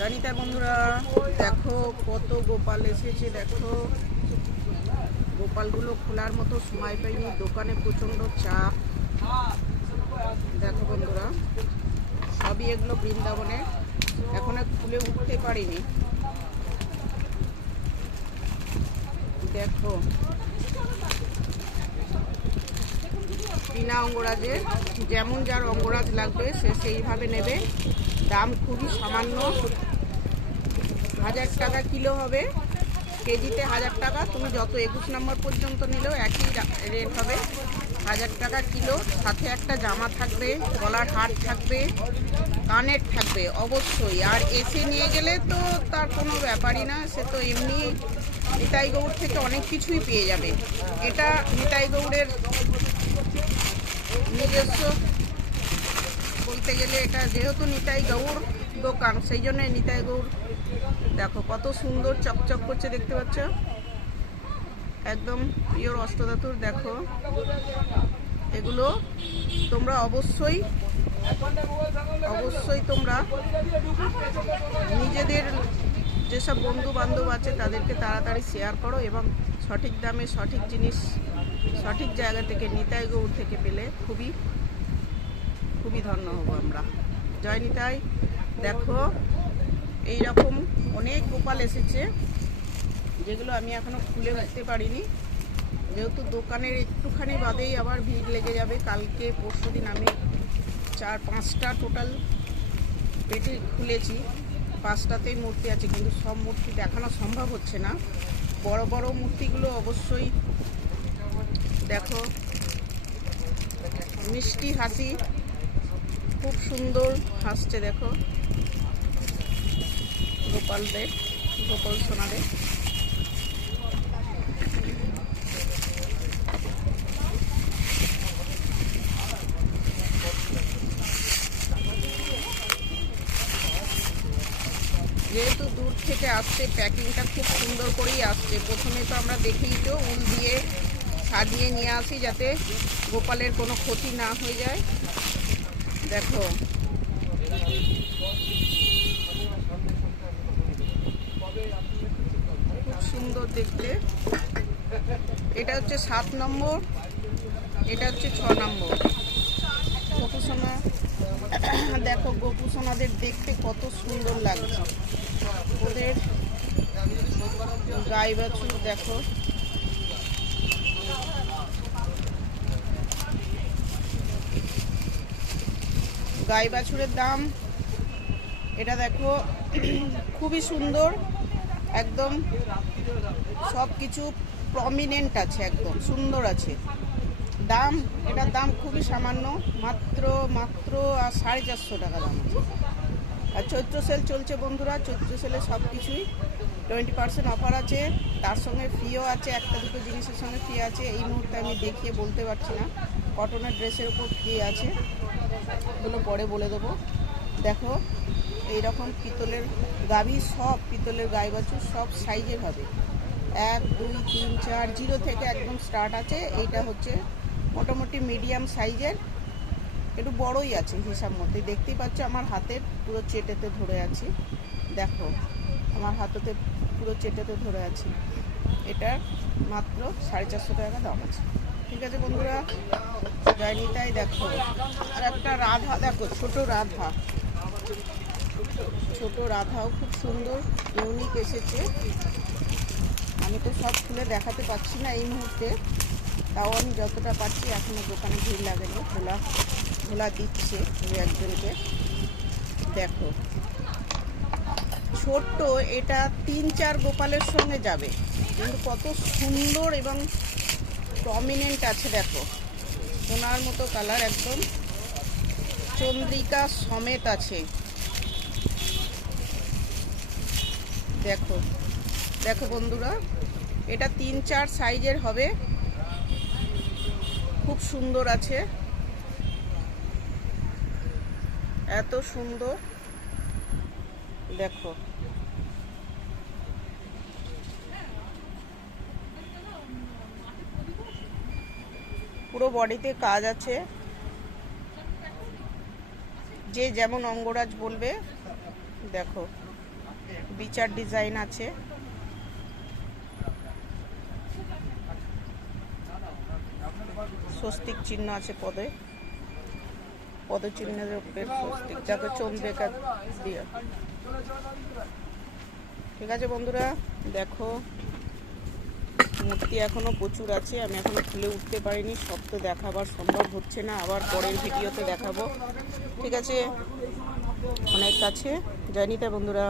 জানিতা বন্ধুরা দেখো কত গোপাল এসেছে। দেখো গোপালগুলো খোলার মতো সময় পাইনি, দোকানে প্রচন্ড চাপ। দেখো বন্ধুরা সবই এগুলো বৃন্দাবনে, এখনো খুলে উঠতে পারিনি। দেখো বিনা অঙ্গরাজে, যেমন যার অঙ্গরাজ লাগবে সে সেইভাবে নেবে। দাম খুবই সামান্য, 1000 টাকা কিলো হবে, কেজিতে 1000 টাকা। তুমি যত 21 নম্বর পর্যন্ত নিলেও একই রেট হবে, 1000 টাকা কিলো। সাথে একটা জামা থাকবে, গলার হার থাকবে, কানের থাকবে অবশ্যই। আর এসে নিয়ে গেলে তো তার কোনো ব্যাপারই না, সে তো এমনি নিতাই গৌড় থেকে অনেক কিছুই পেয়ে যাবে। এটা নিতাই গৌড়ের নিজস্ব বলতে গেলে, এটা যেহেতু নিতাই গৌড় দোকান সেই জন্য নিতাই গৌড়। দেখো কত সুন্দর চকচক করছে, দেখতে পাচ্ছ, একদম পিওর অষ্টধাতুর। দেখো এগুলো তোমরা অবশ্যই তোমরা নিজেদের যেসব বন্ধু বান্ধব আছে তাদেরকে তাড়াতাড়ি শেয়ার করো, এবং সঠিক দামে সঠিক জিনিস সঠিক জায়গা থেকে নিতাই গৌড় থেকে পেলে খুবই খুবই ধন্য হব আমরা। জয় নিতাই। দেখো এইরকম অনেক গোপাল এসেছে, যেগুলো আমি এখনো খুলে উঠতে পারিনি, যেহেতু দোকানের একটুখানি বাদেই আবার ভিড় লেগে যাবে। কালকে পরশুদিন আমি 4-5টা টোটাল পেটে খুলেছি, 5টাতেই মূর্তি আছে, কিন্তু সব মূর্তি দেখানো সম্ভব হচ্ছে না। বড় বড় মূর্তিগুলো অবশ্যই দেখো, মিষ্টি হাসি, খুব সুন্দর হাসছে। দেখো গোপালদের, গোপাল সোনাদের। যেহেতু দূর থেকে আসছে, প্যাকিংটা খুব সুন্দর করেই আসছে। প্রথমে তো আমরা দেখেই তো উল দিয়ে সাজিয়ে নিয়ে আসি যাতে গোপালের কোনো ক্ষতি না হয়ে যায়। দেখো খুব সুন্দর দেখতে। এটা হচ্ছে 7 নম্বর, এটা হচ্ছে 6 নম্বর গোপুসোনা। দেখো গোপুসোনাদের দেখতে কত সুন্দর লাগছে, ওদের গাই বাছুর। দেখো গাই বাছুরের দাম, এটা দেখো খুবই সুন্দর, একদম সব কিছু প্রমিনেন্ট আছে, একদম সুন্দর আছে। দাম, এটার দাম খুবই সামান্য, মাত্র 450 টাকা দাম আছে। আর চৈত্র সেল চলছে বন্ধুরা, চৈত্র সেলে সব কিছুই 20% অফার আছে, তার সঙ্গে ফ্রিও আছে, একটা দুটো জিনিসের সঙ্গে ফ্রি আছে। এই মুহূর্তে আমি দেখিয়ে বলতে পারছি না, কটনের ড্রেসের উপর ফ্রি আছে, এগুলো পরে বলে দেবো। দেখো এইরকম পিতলের গাভী, সব পিতলের গাই বাছুর, সব সাইজের হবে, 1, 2, 3, 4, 0 থেকে একদম স্টার্ট আছে। এইটা হচ্ছে মোটামুটি মিডিয়াম সাইজের, একটু বড়ই আছে হিসাব মধ্যে। দেখতেই পাচ্ছ আমার হাতের পুরো চেটেতে ধরে আছি, দেখো আমার হাতেতে পুরো চেটেতে ধরে আছি। এটার মাত্র 450 টাকা দাম আছে। ঠিক আছে বন্ধুরা, জয় নিতাই। দেখো আর একটা রাধা, দেখো ছোট রাধা, ছোট রাধাও খুব সুন্দর ইউনিক এসেছে। আমি তো সব খুলে দেখাতে পারছি না এই মুহূর্তে, তাও আমি যতটা পাচ্ছি। এখনো দোকানে ভিড় লাগেনি, খোলা দিচ্ছে দু একজনকে। দেখো ছোট্ট, এটা 3-4 গোপালের সঙ্গে যাবে, কিন্তু কত সুন্দর এবং প্রমিনেন্ট আছে। দেখো সোনার মতো কালার, একদম চন্দ্রিকা সমেত আছে। দেখো দেখো বন্ধুরা, এটা 3-4 সাইজের হবে, খুব সুন্দর আছে, এত সুন্দর। দেখো পুরো বডিতে কাজ আছে, যে যেমন অঙ্গরাজ বলবে। দেখো বিচার ডিজাইন আছে। স্বস্তিক চিহ্ন আছে পদচিহ্নের উপরে স্বস্তিক, যাকে চন্দ্রিকা দিয়ে। ঠিক আছে বন্ধুরা, দেখো মূর্তি এখনো প্রচুর আছে, আমি এখনো খুলে উঠতে পারিনি, সব তো দেখাবার সম্ভব হচ্ছে না, আবার পরের ভিডিওতে দেখাবো। ঠিক আছে, অনেক কাছে, জয় নিতাই বন্ধুরা।